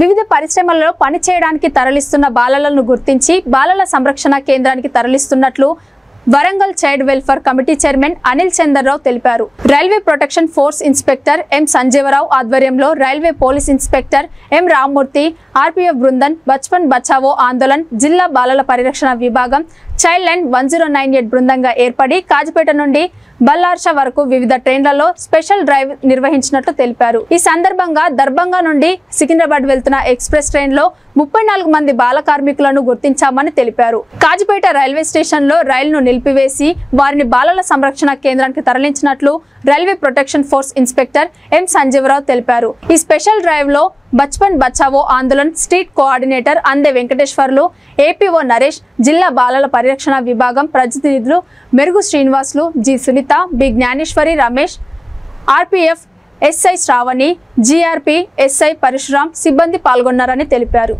వివిధ పరిశ్రమలలో పనిచేయడానికి తరలిస్తున్న బాలలను గుర్తించి బాలల సంరక్షణ కేంద్రానికి తరలిస్తున్నట్లు Warangal child welfare committee chairman Anil Chandra Rao తెలిపారు. Railway protection force inspector M Sanjeeva Rao ఆధ్వర్యంలో railway police inspector M Rammurthy, RPF బృందం, బచ్పన్ బచావో ఆందోళన్, జిల్లా బాలల పరిరక్షణ విభాగం, చైల్డ్ లైన్ 1098 బృందంగా ఏర్పడి కాజిపేట నుండి బల్లార్ష వరకు వివిధ ట్రైన్లలో స్పెషల్ డ్రైవ్ నిర్వహించినట్లు తెలిపారు. ఈ సందర్భంగా దర్భంగా నుండి సికింద్రాబాద్ వెళ్తున్న ఎక్స్ప్రెస్ ట్రైన్ లో 34 మంది బాల కార్మికులను గుర్తించామని తెలిపారు. కాజిపేట రైల్వే స్టేషన్ లో రైలును నిలిపివేసి వారిని బాలల సంరక్షణ కేంద్రానికి తరలించినట్లు railway protection force inspector M Sanjeeva Rao తెలిపారు. ఈ స్పెషల్ డ్రైవ్ లో బచ్పన్ బచావో ఆందోళన్ స్ట్రీట్ కోఆర్డినేటర్ అందే వెంకటేశ్వర్లు, ఏపీఓ నరేష్, జిల్లా బాలల పరిరక్షణ విభాగం ప్రతినిధులు మెరుగు Srinivasulu, G Sunitha, B Gnaneshwari, Ramesh, RPF SI Shravani, GRP SI Parashuram సిబ్బంది పాల్గొన్నారని తెలిపారు.